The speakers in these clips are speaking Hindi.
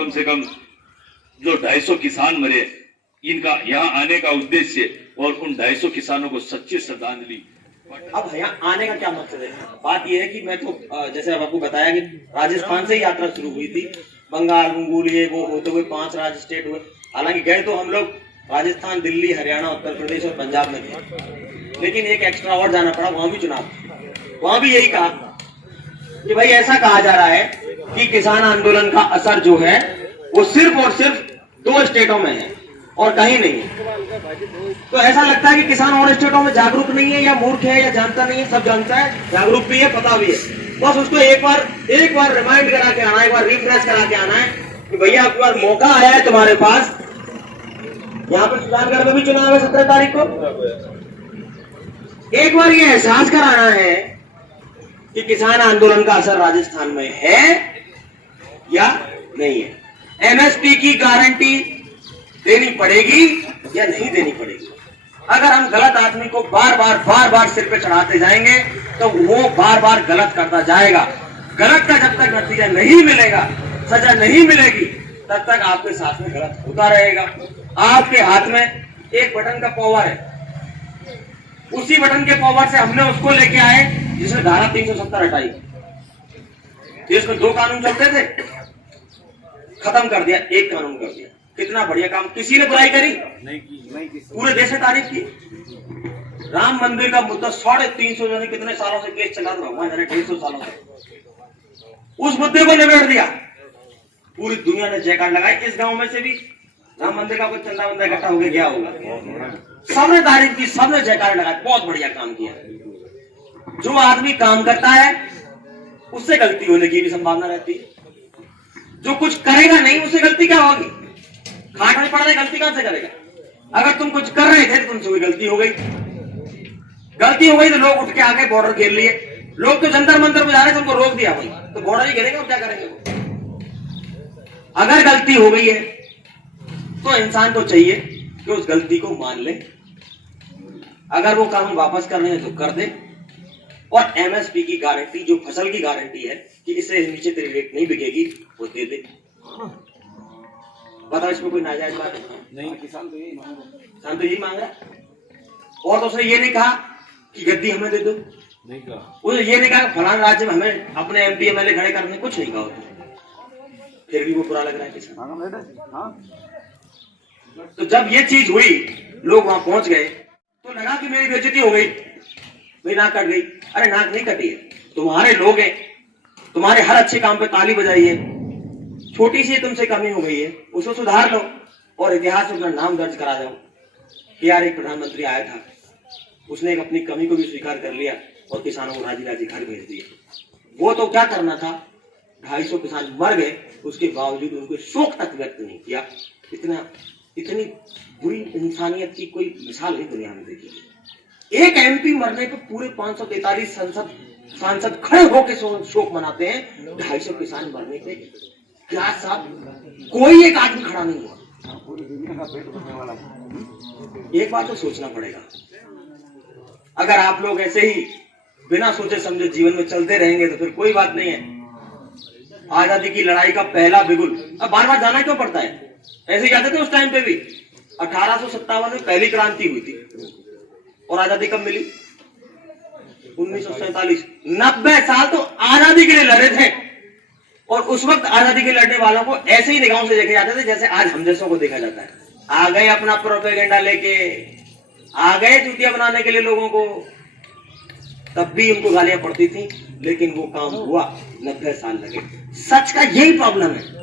कम से कम जो 250 किसान मरे, इनका यहाँ आने का उद्देश्य और उन 250 किसानों को सच्ची श्रद्धांजलि। अब यहाँ आने का क्या मकसद है? बात यह है कि मैं तो जैसे अब आपको बताया कि राजस्थान से ही यात्रा शुरू हुई थी, बंगाल मंगोल ये वो होते हुए 5 राज्य स्टेट हुए। हालांकि गए तो हम लोग राजस्थान, दिल्ली, हरियाणा, उत्तर प्रदेश और पंजाब में थे, लेकिन एक एक्स्ट्रा और जाना पड़ा, वहां भी चुनाव। वहां भी यही कहा कि भाई ऐसा कहा जा रहा है कि किसान आंदोलन का असर जो है वो सिर्फ और सिर्फ 2 स्टेटों में है और कहीं नहीं है। तो ऐसा लगता है कि किसान और स्टेटों में जागरूक नहीं है या मूर्ख है या जानता नहीं है। सब जानता है, जागरूक भी है, पता भी है, बस उसको एक बार रिमाइंड करा के आना है, एक बार रिफ्रेश करा के आना है कि भैया आपके पास मौका आया है तुम्हारे पास। यहाँ पर सुजानगढ़ में भी चुनाव है 17 तारीख को। एक बार ये एहसास कराना है कि किसान आंदोलन का असर राजस्थान में है या नहीं है। एमएसपी की गारंटी देनी पड़ेगी या नहीं देनी पड़ेगी। अगर हम गलत आदमी को बार बार सिर पे चढ़ाते जाएंगे तो वो बार बार गलत करता जाएगा। गलत का जब तक नतीजा नहीं मिलेगा, सजा नहीं मिलेगी, तब तक आपके साथ में गलत होता रहेगा। आपके हाथ में एक बटन का पावर है, उसी बटन के पावर से हमने उसको लेके आए जिसने धारा 370 हटाई। देश में 2 कानून चलते थे, खत्म कर दिया, 1 कानून कर दिया। कितना बढ़िया काम। किसी ने बुराई करी? नहीं की। पूरे देश ने तारीफ की। राम मंदिर का मुद्दा 350 जाने कितने सालों से केस चला, भगवान जाने 150 सालों से, उस मुद्दे को निबेड़ दिया। पूरी दुनिया ने जयकार लगाई। इस गांव में से भी राम मंदिर का कोई चंदा बंदा इकट्ठा हो गया, क्या होगा? सबने तारीफ की, सबने जयकार लगाया, बहुत बढ़िया काम किया। जो आदमी काम करता है उससे गलती होने की भी संभावना रहती है। जो कुछ करेगा नहीं उससे गलती क्या होगी? खाट में पड़ रहे, गलती कहां से करेगा? अगर तुम कुछ कर रहे थे तो तुमसे कोई गलती हो गई तो लोग उठ के आगे बॉर्डर घेर लिए। लोग तो जंतर मंतर में जा रहे, तुमको रोक दिया भाई, तो बॉर्डर ही घेरेंगे और क्या करेंगे? अगर गलती हो गई है तो इंसान को चाहिए कि उस गलती को मान ले। अगर वो कानून वापस करने हैं तो कर दे, और एमएसपी की गारंटी, जो फसल की गारंटी है कि इससे नीचे तेरी रेट नहीं बिकेगी, वो दे दे। बताओ इसमें कोई नाजायज बात है? नहीं, किसान तो यही मांग रहा है। और तो उसने ये नहीं कहा कि गद्दी हमें दे दो, नहीं कहा। उसने ये नहीं कहा फलाना राज्य में हमें अपने एमपी एमएलए खड़े करने, कुछ नहीं कहा। फिर भी वो बुरा लग रहा है किसान। तो जब ये चीज हुई, लोग वहां पहुंच गए तो लगा कि मेरी बेइज्जती हो गई, मेरी नाक कट गई। अरे नाक नहीं कटी है, तुम्हारे लोग हैं, तुम्हारे हर अच्छे काम पे ताली बजाई है। छोटी सी तुमसे कमी हो गई है, उसको सुधार लो और इतिहास में अपना नाम दर्ज करा जाओ कि यार एक प्रधानमंत्री आया था, उसने एक अपनी कमी को भी स्वीकार कर लिया और किसानों को राजी राजी घर भेज दिया। वो तो क्या करना था, 250 किसान मर गए, उसके बावजूद उनको शोक तक व्यक्त नहीं किया। इतनी बुरी इंसानियत की कोई मिसाल नहीं दुनिया में देखी। एक एमपी मरने पर पूरे 543 सांसद खड़े होकर शोक मनाते हैं। 250 किसान मरने पे क्या साहब कोई एक आदमी खड़ा नहीं हुआ। एक बात तो सोचना पड़ेगा, अगर आप लोग ऐसे ही बिना सोचे समझे जीवन में चलते रहेंगे तो फिर कोई बात नहीं है। आजादी की लड़ाई का पहला बिगुल, अब बार बार जाना क्यों पड़ता है? ऐसे जाते थे उस टाइम पे भी। 1857 में पहली क्रांति हुई थी और आजादी कब मिली? 1947। 90 साल तो आजादी के लिए लड़े थे, और उस वक्त आजादी के लड़ने वालों को ऐसे ही निगाहों से देखे जाते थे जैसे आज हम जैसों को देखा जाता है। आ गए अपना प्रोपेगेंडा लेके, आ गए चूतिया बनाने के लिए लोगों को। तब भी उनको गालियां पड़ती थी, लेकिन वो काम हुआ। 90 साल लगे। सच का यही प्रॉब्लम है,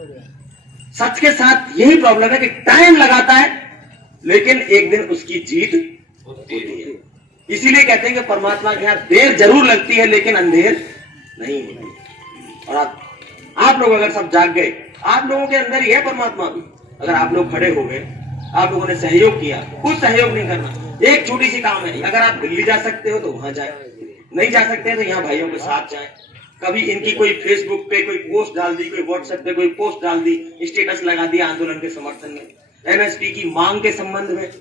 सच के साथ यही प्रॉब्लम है कि टाइम लगाता है, लेकिन एक दिन उसकी जीत होती है। इसीलिए कहते हैं कि परमात्मा के यहाँ देर जरूर लगती है लेकिन अंधेर नहीं होती। और आप लोग अगर सब जाग गए, आप लोगों के अंदर ही है परमात्मा भी। अगर आप लोग खड़े हो गए, आप लोगों ने सहयोग किया, कुछ सहयोग नहीं करना, एक छोटी सी काम है। अगर आप दिल्ली जा सकते हो तो वहां जाए, नहीं जा सकते तो यहाँ भाइयों के साथ जाए। कभी इनकी कोई फेसबुक पे कोई पोस्ट डाल दी, कोई व्हाट्सएप पे कोई पोस्ट डाल दी, स्टेटस लगा दिया आंदोलन के समर्थन में, एमएसपी की मांग के संबंध में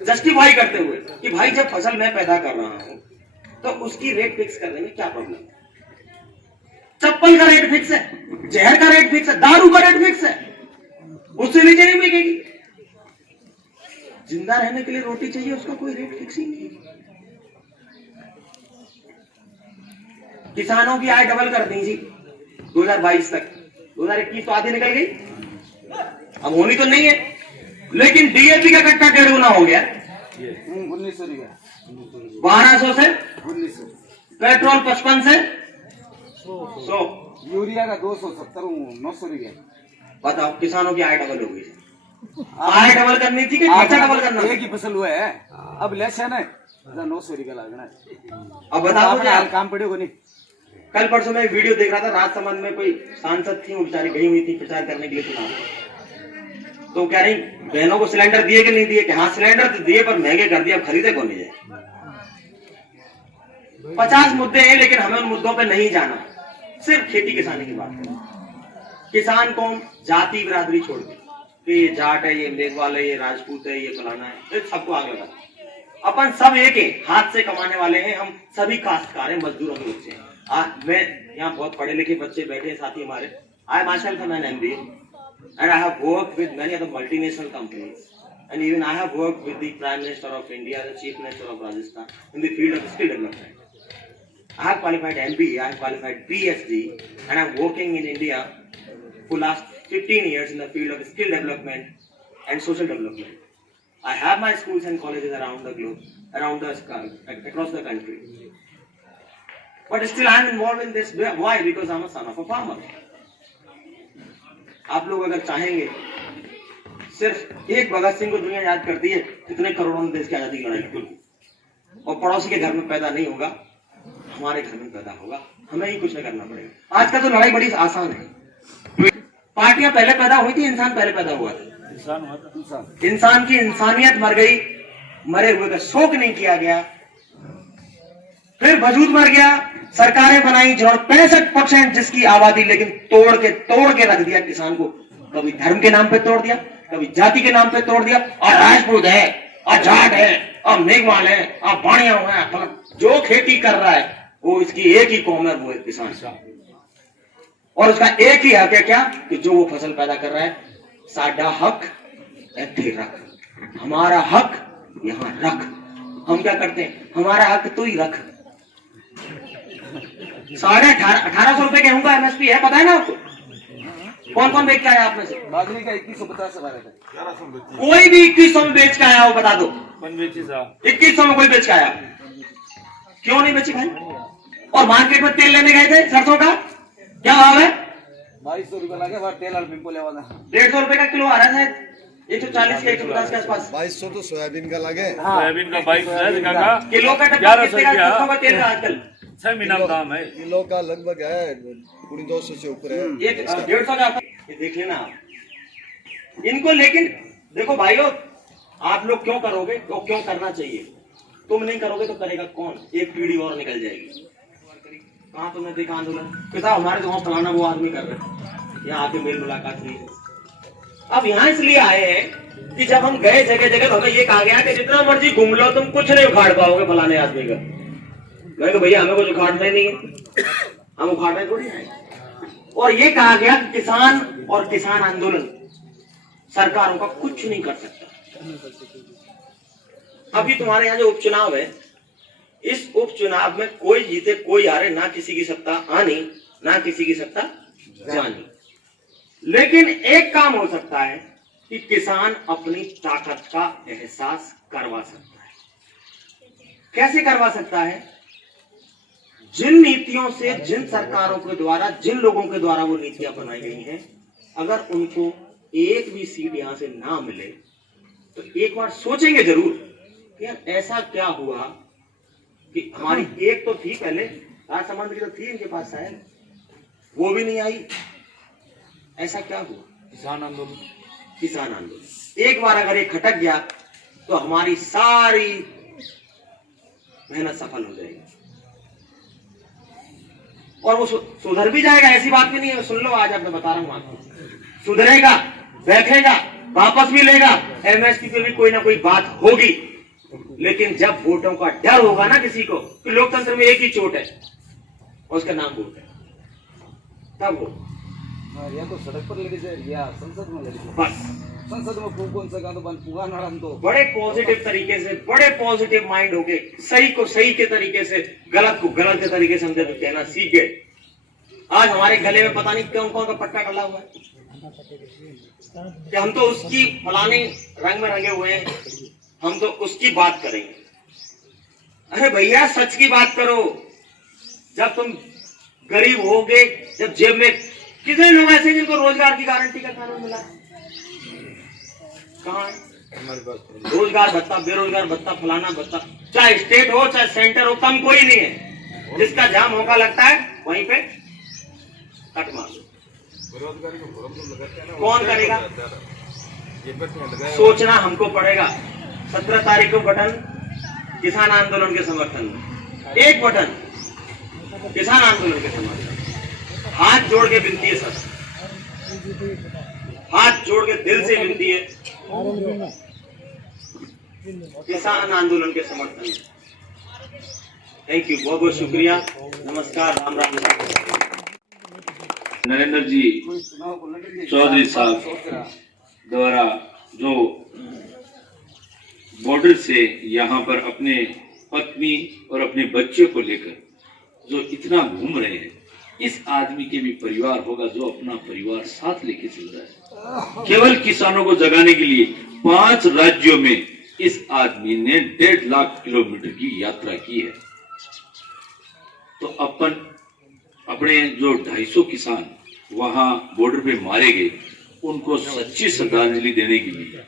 जस्टिफाई करते हुए कि भाई जब फसल मैं पैदा कर रहा हूं तो उसकी रेट फिक्स करने में क्या प्रॉब्लम है? चप्पल का रेट फिक्स है, जहर का रेट फिक्स है, दारू का रेट फिक्स है, लीजिए नहीं बिकेगी। जिंदा रहने के लिए रोटी चाहिए, उसका कोई रेट फिक्स ही नहीं। किसानों की आय डबल कर दी जी 2022 तक। 2021 तो आधी निकल गई, अब होनी तो नहीं है, लेकिन डीएपी का कट्टा 1.5 गुना हो गया। 1900 रुपया, 1200 से 1900। पेट्रोल 55 से 100। यूरिया का 270, 900 रुपया। बताओ, किसानों की आय डबल हो गई। आय डबल करनी थी कि खर्चा डबल करना? एक ही फसल हुआ है, अब लेस है ना, 900 रुपया लगना है। अब बताओ अपना हाल काम पड़ेगा नहीं। कल परसों में एक वीडियो देख रहा था, राजसमंद में कोई सांसद थी, वो बेचारी गई हुई थी प्रचार करने के लिए चुनाव। तो कह रही बहनों को सिलेंडर दिए कि नहीं दिए, कि हाँ सिलेंडर तो दिए पर महंगे कर दिए, अब खरीदे कौन नहीं जाए। 50 मुद्दे हैं, लेकिन हमें उन मुद्दों पे नहीं जाना, सिर्फ खेती किसानी की बात करें। किसान कौन जाति बिरादरी छोड़ के कि ये जाट है, ये मेघवाल है, ये राजपूत है, ये फलाना है, ये सबको आगे लगा। अपन सब एक है, हाथ से कमाने वाले हैं, हम सभी काश्तकार हैं, मजदूरों के बच्चे हैं। मैं यहाँ बहुत पढ़े लिखे बच्चे बैठे हैं साथी हमारे। आई myself am an MBA and I have worked with many other multinational companies and even I have worked with the Prime Minister of India, the Chief Minister of Rajasthan in the field of skill development. I have qualified MBA, I have qualified PhD and I am working in India for last 15 years in the field of skill development and social development. I have my schools and colleges around the globe, across the country. But still I am involved in this. Why? Because I am a son of a farmer. आप लोग अगर चाहेंगे, सिर्फ एक भगत सिंह को दुनिया याद करती है, कितने करोड़ों ने देश की आजादी की लड़ाई की। और पड़ोसी के घर में पैदा नहीं होगा, हमारे घर में पैदा होगा, हमें ही कुछ नहीं करना पड़ेगा। आजकल तो लड़ाई बड़ी आसान है। पार्टियां पहले पैदा हुई थी, इंसान पहले पैदा हुआ था। इंसान की इंसानियत मर गई, मरे हुए का शोक नहीं किया गया, फिर वजूद मर गया। सरकारें बनाई जिन्होंने 65% जिसकी आबादी, लेकिन तोड़ के रख दिया किसान को। कभी धर्म के नाम पे तोड़ दिया, कभी जाति के नाम पे तोड़ दिया। और राजपूत है, और जाट है, और मेघवाल है, और बाणिया है, जो खेती कर रहा है वो इसकी एक ही कौम है, वो है किसान। और उसका एक ही हक है, क्या? कि जो वो फसल पैदा कर रहा है, साडा हक इत्थे रख, हमारा हक यहां रख। हम क्या करते हैं, हमारा हक तू ही रख। 18,500 रुपए गेहूं का एमएसपी है, पता है ना आपको? कौन कौन बेच के आया आप में से? बाजरे का 2150 से 1200। कोई भी 2100 में बेच के आया हो, बता दो। 2100 में कोई बेच के आया? क्यों नहीं बेची भाई? और मार्केट में तेल लेने गए थे सरसों का, क्या भाव है? 2200 रुपया लगे, वह तेल और पिंपो ले वाला 150 रुपए का किलो आ रहा है, 140 के 150 के आसपास। 2200 तो सोयाबीन का लगे। सोयाबीन का 22 का किलो का डब्बा कितने का? 200 का तेल का आजकल 6 महीना दाम है। किलो का लगभग है 250 से ऊपर है। 150 का ये देख लेना आप इनको। लेकिन देखो भाइयों, आप लोग क्यों करोगे, तो क्यों करना चाहिए? तुम नहीं करोगे तो करेगा कौन? एक पीढ़ी और निकल जाएगी। कहाँ तुमने देखा आंदोलन? पिता हमारे गाँव फलाना वो आदमी कर रहे, यहाँ आके मेल मुलाकात हुई। अब यहाँ इसलिए आए हैं कि जब हम गए जगह जगह तो हमें ये कहा गया कि जितना मर्जी घूम लो तुम कुछ नहीं उखाड़ पाओगे फलाने आदमी का। मैं कहा भैया हमें कुछ उखाड़ना ही नहीं है, हम उखाड़ने थोड़ी आए। और ये कहा गया कि किसान और किसान आंदोलन सरकारों का कुछ नहीं कर सकता। अभी तुम्हारे यहाँ जो उपचुनाव है, इस उपचुनाव में कोई जीते कोई हारे, ना किसी की सत्ता आनी ना किसी की सत्ता जानी। लेकिन एक काम हो सकता है कि किसान अपनी ताकत का एहसास करवा सकता है। कैसे करवा सकता है? जिन नीतियों से, जिन सरकारों के द्वारा, जिन लोगों के द्वारा वो नीतियां बनाई गई हैं, अगर उनको एक भी सीट यहां से ना मिले तो एक बार सोचेंगे जरूर कि यार ऐसा क्या हुआ कि हमारी एक तो थी पहले, राजसमंद की तो थी इनके पास शायद, वो भी नहीं आई। ऐसा क्या हुआ? किसान आंदोलन। किसान आंदोलन एक बार अगर ये खटक गया तो हमारी सारी मेहनत सफल हो जाएगी और वो सुधर भी जाएगा। ऐसी बात भी नहीं है, सुन लो आज अब मैं बता रहा हूं आपको, सुधरेगा, बैठेगा, वापस भी लेगा, एमएसपी पे भी कोई ना कोई बात होगी। लेकिन जब वोटों का डर होगा ना किसी को कि लोकतंत्र में एक ही चोट है, उसका नाम वोट है, तब हो। हाँ, या तो सड़क पर लगे थे या संसद में लगे थे। बस संसद में फूक कौन सा गांव बन पुगा नारायण तो बड़े पॉजिटिव तरीके से, बड़े पॉजिटिव माइंड होके सही को सही के तरीके से, गलत को गलत के तरीके से हम जब कहना सीख गए। आज हमारे गले में पता नहीं कौन कौन का पट्टा डला हुआ है कि हम तो उसकी फलाने रंग में रंगे हुए हैं, हम तो उसकी बात करेंगे। अरे भैया सच की बात करो। जब तुम गरीब होगे, जब जेब में कितने लोग ऐसे जिनको रोजगार की गारंटी का कानून मिला है? कहाँ है रोजगार भत्ता, बेरोजगार भत्ता, फलाना भत्ता, चाहे स्टेट हो चाहे सेंटर हो, कम कोई नहीं है। जिसका जहां मौका लगता है वहीं पे कट मार दो। बेरोजगारी को भरम तो लगाते हैं ना, कौन करेगा? ये बट में लगाया सोचना हमको पड़ेगा। 17 तारीख को बटन किसान आंदोलन के समर्थन में, एक बटन किसान आंदोलन के समर्थन में। हाथ जोड़ के विनती है सर, हाथ जोड़ के दिल से विनती है किसान आंदोलन के समर्थन में। थैंक यू, बहुत बहुत शुक्रिया, नमस्कार, राम राम। नरेंद्र जी कोई चुनाव को लड़ रही है, चौधरी साहब सोच रहा द्वारा जो बॉर्डर से यहाँ पर अपने पत्नी और अपने बच्चे को लेकर जो इतना घूम रहे हैं, इस आदमी के भी परिवार होगा जो अपना परिवार साथ लेके चल रहा है। केवल किसानों को जगाने के लिए 5 राज्यों में इस आदमी ने 1.5 लाख किलोमीटर की यात्रा की है। तो अपने जो 250 किसान वहां बॉर्डर पे मारे गए, उनको सच्ची श्रद्धांजलि देने के लिए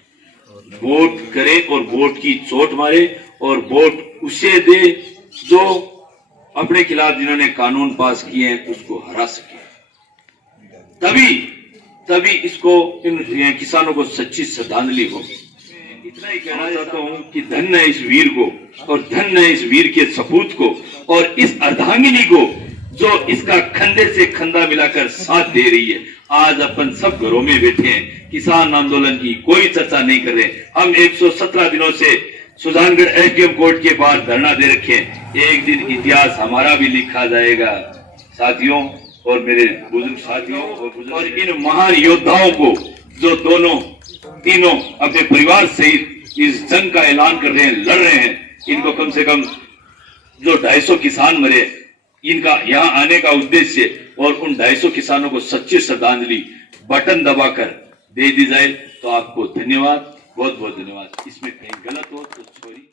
वोट करे और वोट की चोट मारे और वोट उसे दे जो अपने खिलाफ जिन्होंने कानून पास किए हैं उसको हरा सके। तभी इसको इन किसानों को सच्ची श्रद्धांजलि हो। इतना ही कहना चाहता हूं कि धन्य है इस वीर को और धन्य है इस वीर के सपूत को और इस अर्धांगिनी को जो इसका कंधे से कंधा मिलाकर साथ दे रही है। आज अपन सब घरों में बैठे हैं, किसान आंदोलन की कोई चर्चा नहीं कर रहे। हम 117 दिनों से सुजानगढ़ एसडीएम कोर्ट के बाहर धरना दे रखे हैं। एक दिन इतिहास हमारा भी लिखा जाएगा साथियों और मेरे बुजुर्ग साथियों और इन महान योद्धाओं को जो तीनों अपने परिवार सहित इस जंग का ऐलान कर रहे हैं, लड़ रहे हैं, इनको कम से कम जो 250 किसान मरे, इनका यहाँ आने का उद्देश्य और उन 250 किसानों को सच्ची श्रद्धांजलि बटन दबाकर दे दी जाए तो आपको धन्यवाद, बहुत बहुत धन्यवाद। इसमें कहीं गलत हो तो सॉरी।